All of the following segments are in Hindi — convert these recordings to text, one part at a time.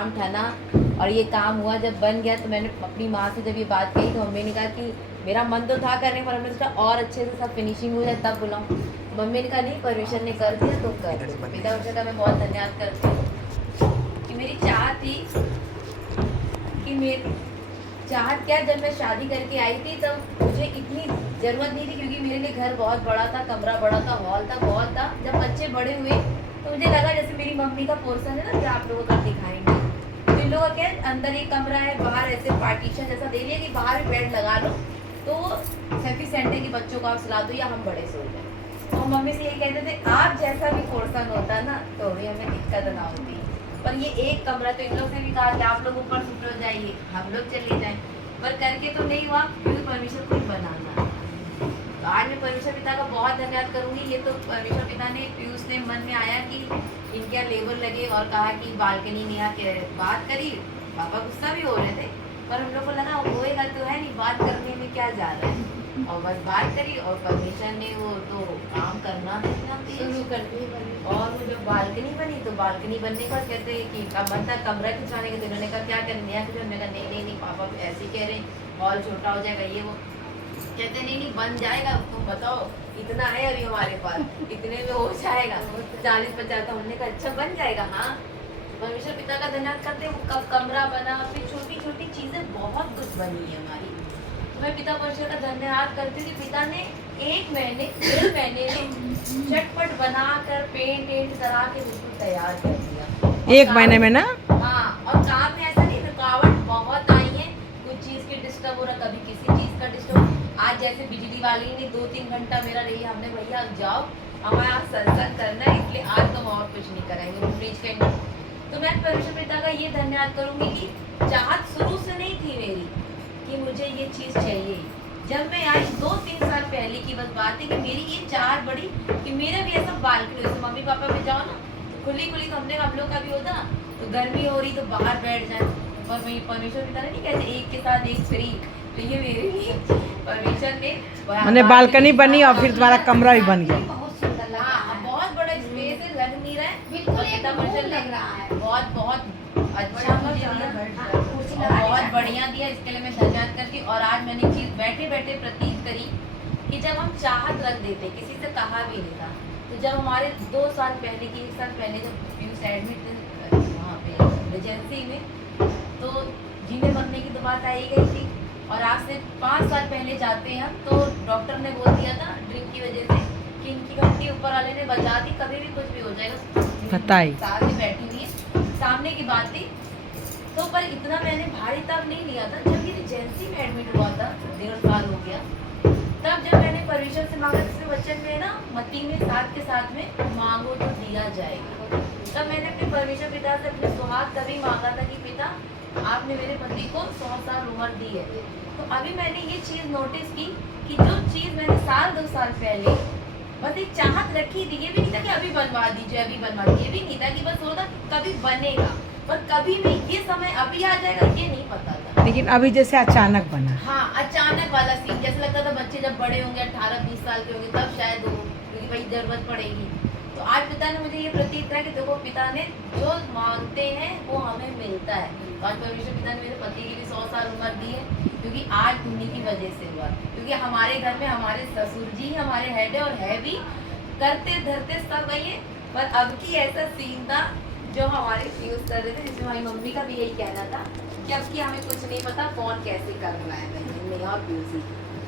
काम ठना और ये काम हुआ। जब बन गया तो मैंने अपनी माँ से जब ये बात कही तो मम्मी ने कहा कि मेरा मन तो था करने पर हमने सोचा और अच्छे से सब फिनिशिंग हो जाए तब बुलाऊँ। मम्मी ने कहा नहीं, परमेश्वर ने कर दिया तो कर दो। पिता परमेश्वर का मैं बहुत धन्यवाद करती हूँ कि मेरी चाह थी कि मेरी चाहत क्या, जब मैं शादी करके आई थी तब मुझे इतनी ज़रूरत नहीं थी क्योंकि मेरे लिए घर बहुत बड़ा था, कमरा बड़ा था, हॉल था, बहुत था। जब बच्चे बड़े हुए तो मुझे लगा जैसे मेरी मम्मी का पोर्शन है ना, जो आप लोगों को दिखाएंगे, तो इन लोगों का क्या है, अंदर एक कमरा है, बाहर ऐसे पार्टीशन जैसा दे दिया कि बाहर बेड लगा लो तो सफिशिएंट है कि बच्चों को आप सुला दो या हम बड़े सो जाए। और मम्मी से ये कहते थे आप जैसा भी पोर्शन होता ना तो भी हमें दिक्कत ना होती, पर ये एक कमरा। तो इन लोग से भी कहा कि आप लोग ऊपर शिफ्ट हो जाइए, हम लोग चले जाएं, पर करके तो नहीं हुआ क्योंकि परमेश्वर को बनाना है। तो आज मैं परमेश्वर पिता का बहुत धन्यवाद करूंगी। ये तो परमेश्वर पिता ने, पीयूष ने मन में आया कि इनके यहाँ लेबर लगे और कहा कि बालकनी में आके बात करी। पापा गुस्सा भी हो रहे थे पर हम लोग को लगा होएगा तो है नहीं, बात करने में क्या जा रहा है, और बस बात करी और परमेश्वर ने वो तो काम करना शुरू कर दी। और वो जब बालकनी बनी तो बालकनी बनने के बाद कहते हैं कि मतलब कमरा खिंचवाने के तो उन्होंने कहा क्या करें नया खिंचवाने, मैंने कहा नहीं पापा ऐसे ही कह रहे हैं हॉल छोटा हो जाएगा ये वो। कहते नहीं बन जाएगा, तुम बताओ इतना है अभी हमारे पास, इतने में हो जाएगा 40-50। तो हमने कहा अच्छा बन जाएगा। हाँ, परमेश्वर पिता का धन्यवाद करते हैं, वो कमरा बना, फिर छोटी छोटी चीजें बहुत कुछ बनी है हमारी। तो मैं पिता परमेश्वर का धन्यवाद करती हूँ कि पिता ने 1 महीने 1.5 महीने में झटपट बनाकर पेंट करा के बिल्कुल तैयार कर दिया 1 महीने में ना। हाँ, और काम में ऐसा नहीं, रुकावट बहुत आई है, कुछ चीज की डिस्टर्ब हो रहा, कभी किसी चीज का डिस्टर्ब। आज जैसे बिजली वाली ने 2-3 घंटा मेरा रही, हमने भैया जाओ हमारे यहाँ सत्संग करना है इसलिए आज तो और कुछ नहीं कराएंगे फ्रिज के। तो मैं परमेश्वर पिता का ये धन्यवाद करूंगी कि चाहत शुरू से नहीं थी मेरी कि मुझे ये चीज चाहिए। जब मैं आई 2-3 साल पहले की बस बात है कि मेरी ये चाह बड़ी कि मेरा भी ऐसा बालकनी, जैसे मम्मी पापा में जाओ ना तो खुली तो हम लोग का भी होता, तो गर्मी हो रही तो बाहर बैठ जाए। पर वही परमेश्वर पिता ने नहीं कहते एक के साथ एक फ्री, तो ये मेरे लिए परमेश्वर ने मैंने बालकनी बनी और फिर तुम्हारा कमरा भी बन गया। बहुत सुंदर लग रहा है, बहुत बड़ा स्पेस है, लग नहीं रहा है बिल्कुल पिता परमेश्वर लग रहा है। बहुत अच्छा मुझे दिया, बहुत बढ़िया दिया, इसके लिए मैं धन्यवाद करती। और आज मैंने चीज बैठे बैठे प्रतीत करी कि जब हम चाहत रख देते, किसी से कहा भी नहीं था, तो जब हमारे 2 साल पहले की 1 साल पहले जब पीयूष एडमिट थे वहाँ पे रेजेंसी में, तो जीने मरने की तो बात आई गई थी। और आज से 5 साल पहले जाते हैं हम, तो डॉक्टर ने बोल दिया था ड्रिंक की वजह से कि इनकी घंटी ऊपर वाले ने बजा दी, कभी भी कुछ भी हो जाएगा। बताई साथ ही बैठी हुई है, सामने की बात थी। तो पर इतना मैंने भारी तब नहीं लिया था जब ये रेजेंसी में एडमिट हुआ था, 1.5 साल हो गया। तब जब मैंने परमेश्वर से मांगा, जिसमें वचन में ना मत्ती में 7 के साथ में मांगो तो दिया जाएगा, तब मैंने अपने परमेश्वर पिता से अपने सुहाग कभी मांगा था कि पिता आपने मेरे पति को 100 साल उम्र दी है। तो अभी मैंने ये चीज नोटिस की कि जो चीज मैंने 1-2 साल पहले बस एक चाहत रखी थी, ये भी नहीं था कि अभी बनवा दीजिए अभी बनवा दीजिए, ये भी नहीं था कि बस होता कभी बनेगा, पर कभी भी ये समय अभी आ जाएगा ये नहीं पता था। लेकिन अभी जैसे अचानक बना। हाँ, अचानक वाला सीन, जैसे लगता था बच्चे जब बड़े होंगे 18-20 साल के होंगे तब शायद हो, क्योंकि भाई जरूरत पड़ेगी। तो आज पिता ने मुझे ये प्रतीत करा कि देखो पिता ने जो मांगते हैं वो हमें मिलता है। तो आज परमेश्वर पिता ने मेरे पति की भी 100 साल उम्र दी है, क्योंकि आज उन्हीं की वजह से हुआ, क्योंकि हमारे घर में हमारे ससुर जी हमारे हेड है और है भी, करते धरते सब वही है। पर अब की ऐसा सीन था जो हमारे फ्यूज कर रहे थे, जिसमें हमारी मम्मी का भी यही कहना था कि अब की हमें कुछ नहीं पता कौन कैसे कर रहा है, नहीं और फ्यूज ही।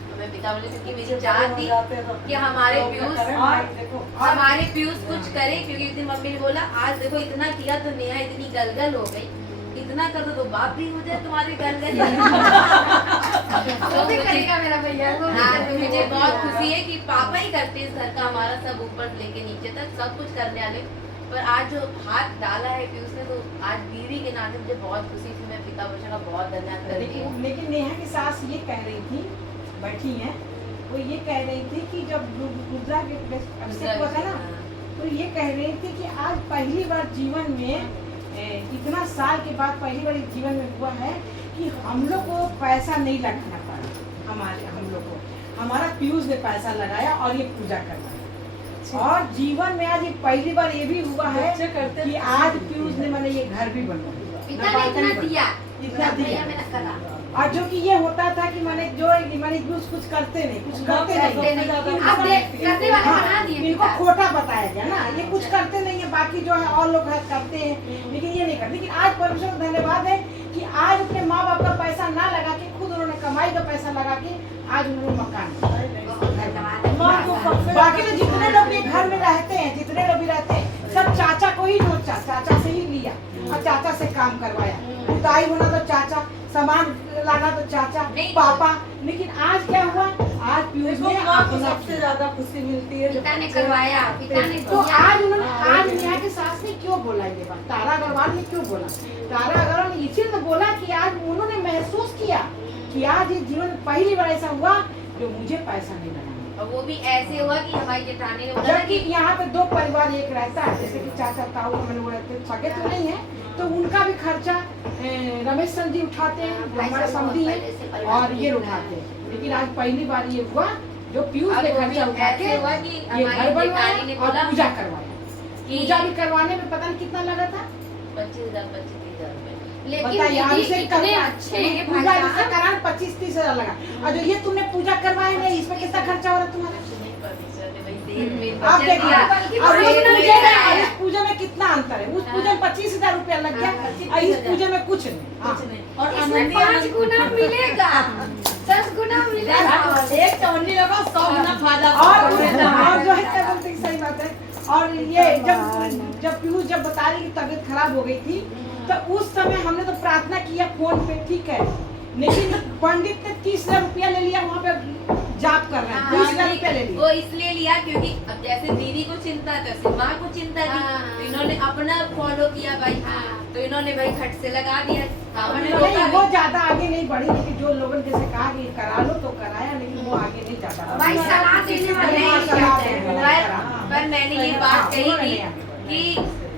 तो मैं पिता बोले क्योंकि मेरी चाह थी कि हमारे फ्यूज कुछ करे, क्योंकि उस दिन मम्मी ने बोला आज देखो इतना किया तो नेहा इतनी गलगल हो गई, इतना कर दो तो बाप भी हो जाए तुम्हारी गलगल। तो करेगा मेरा भैया। हाँ, तो मुझे बहुत खुशी है कि पापा ही करते हैं इस घर का, हमारा सब ऊपर लेके नीचे तक सब कुछ करने वाले। पर आज जो हाथ डाला है पीयूष ने, तो आज बीवी के नाते मुझे बहुत खुशी थी। मैं पिता परमेश्वर का बहुत धन्यवाद करती हूँ। लेकिन नेहा की सास ये कह रही थी, बैठी हैं, वो ये कह रही थी कि जब रुद्रा के अभिषेक हुआ था ना, तो ये कह रही थी कि आज पहली बार जीवन में इतना साल के बाद पहली बार जीवन में हुआ है कि हम लोग को पैसा नहीं लगाना पड़ा, हम लोग को हमारा पीयूष ने पैसा लगाया और ये पूजा करना। और जीवन में आज ये पहली बार ये भी हुआ है कि आज पीयूष ने मैंने ये घर भी बनवाया। पिता ने इतना दिया, इतना दिया। भैया मेरा करा। और जो कि ये होता था कि मैंने कुछ करते नहीं, कुछ करते करते नहीं। अब करने वाले बना दिए इनको पिता। खोटा बताया गया ना, ये कुछ करते नहीं है, बाकी जो है और लोग है करते हैं, लेकिन ये नहीं करते। लेकिन आज परमेश्वर का धन्यवाद है कि आज अपने माँ बाप का पैसा ना लगा के खुद उन्होंने कमाई का पैसा लगा के आज उन्होंने मकान बनाया। बाकी तो जितने लोग भी घर में रहते हैं, जितने लोग भी रहते हैं, सब चाचा को ही सोचा, चाचा से ही लिया और चाचा से काम करवाया। उताई होना तो चाचा, सामान लाना तो चाचा, पापा। लेकिन आज क्या हुआ, आज पीयूष ने सबसे ज्यादा खुशी मिलती है पिता ने करवाया, पिता ने तो दिया। आज उन्होंने, आज नेहा की सास ने क्यों बोला ये बात, तारा अग्रवाल ने क्यों बोला, तारा अग्रवाल ने इसीलिए बोला कि आज उन्होंने महसूस किया कि आज ये जीवन में पहली बार ऐसा हुआ जो मुझे पैसा नहीं लगा। और वो भी ऐसे हुआ कि हमारी जेठानी ने बोला जबकि यहाँ पे दो परिवार एक रहता है, जैसे कि चाचा ताऊ हम लोग रहते हैं, सगे तो नहीं है, तो उनका भी खर्चा रमेश सर जी उठाते हैं, जो हमारे समधी हैं, और ये उठाते हैं। लेकिन आज पहली बार ये हुआ जो पीयूष ने खर्चा उठा के ऐसे हुआ कि ये हमारी घर जेठानी ने बनवाया और बोला पूजा करवाया। कि पूजा भी करवाने में पता नहीं कितना लगा था, 25,000 रुपए। लेकिन बताइए, दीदी हमसे इतने अच्छे हैं भाई पूजा जिससे साहब। करान 25-30 हजार लगा, और जो ये तुमने पूजा करवाए नहीं, इसमें कितना खर्चा हो रहा है तुम्हारा? परमेश्वर ने भाई देर में आप बचत देखिए, दिया। और उस देर में पूजा में आया। और इस पूजा में कितना अंतर है। उस पूजा में 25,000 रुपया लग गया और इस पूजा में कुछ नहीं। हाँ। और इसमें 5 गुना मिलेगा, 10 गुना मिलेगा। एक टोनी लगा 100 गुना फायदा। और जो है क्या बोलते हैं, सही बात है। और ये जब पीयूष जब बता रही कि तबीयत खराब हो गई थी, तो उस समय हमने तो प्रार्थना किया फोन पे, ठीक है, लेकिन पंडित ने 30,000 रुपया ले लिया, वहाँ पे जाप कर रहे हैं, 30,000 रुपया ले लिया। वो इसलिए लिया क्योंकि अब जैसे दीदी को चिंता थी, वैसे माँ को चिंता थी, तो इन्होंने अपना फॉलो किया भाई। तो इन्होंने भाई खट से लगा दिया। नहीं, वो ज्यादा आगे नहीं बढ़ी, लेकिन जो लोगों ने जैसे कहा कि करा लो तो कराया, लेकिन वो आगे नहीं जाता। भाई सलाह देने वाले नहीं, नहीं कहते हैं। पर मैंने ये बात कही थी कि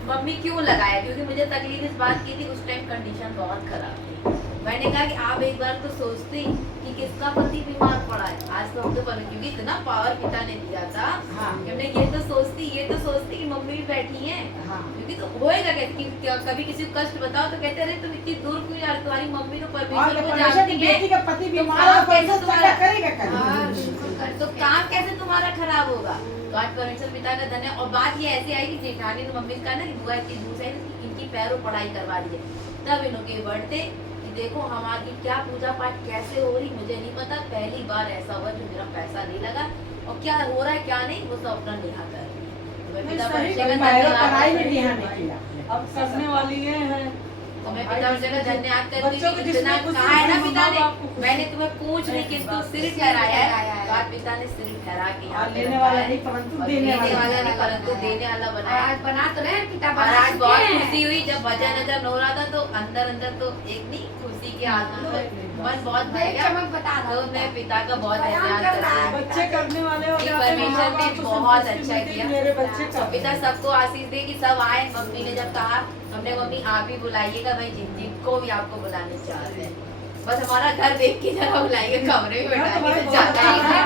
मम्मी क्यों लगाया, क्योंकि मुझे तकलीफ इस बात की थी, उस टाइम कंडीशन बहुत खराब थी। मैंने कहा कि आप एक बार तो सोचते कि किसका पति बीमार पड़ा है। आज तो हम तो क्योंकि इतना पावर पिता ने दिया था, हमने ये तो सोचती कि मम्मी भी बैठी है, क्योंकि तो होएगा कहती कि कभी किसी को कष्ट बताओ तो कहते अरे तुम इतनी दूर क्यों जा रही, तुम्हारी मम्मी तो परमेश्वर को जानती है, बेटी का पति बीमार है, पैसा तुम्हारा करेगा तो काम कैसे तुम्हारा खराब होगा। तो आज परमेश्वर पिता का धन्यवाद। और बात ये ऐसी आई कि जेठानी ने मम्मी से कहा ना कि बुआ की दूसरे इनकी पैरों पढ़ाई करवा दी है, तब इनके बढ़ते कि देखो हमारी क्या पूजा पाठ कैसे हो रही, मुझे नहीं पता, पहली बार ऐसा हुआ जो मेरा पैसा नहीं लगा, और क्या हो रहा है क्या नहीं वो सब अपना नेहा कर रही है। तो मैं पिता परमेश्वर का पढ़ाई में धन्यवाद ध्यान नहीं किया। अब करने वाली ये है। तो मैं पिता परमेश्वर का धन्यवाद करती बच्चों हूँ को कि इतना जिसमें कहा है ना खुशी पिता ने, माँ बाप को खुशी। मैंने तुम्हें पूछ नहीं किसको सिर ठहराया है, तो आज पिता ने सिर ठहरा के यहाँ पे लेने रखा वाला है। नहीं परंतु और देने देने वाला वाला। नहीं परंतु देने वाला बनाया। आज बना तो रहे पिता और बना आज बहुत चुके हैं। खुशी हुई जब भजन नजर हो रहा था, तो अंदर तो एक नहीं खुशी के आंसू मन बहुत भर एक गया। चमक बता तो दो मैं पिता का बहुत बयान धन्यवाद कर रहा है। करती हूँ। बच्चे करने वाले हो कि जाते हैं, परमेश्वर माँ ने बाप को बहुत संतुष्टि अच्छा मिलती किया। है, मेरे बच्चे तो कर पिता सबको आशीष दे कि सब आए। मम्मी ने जब कहा, हमने मम्मी आप ही बुलाइएगा भाई, जिनको भी आपको बुलाने चाहते हैं, बस हमारा घर देख के जरा बुलाइएगा, कमरे में बैठाइए तो जाता ही है।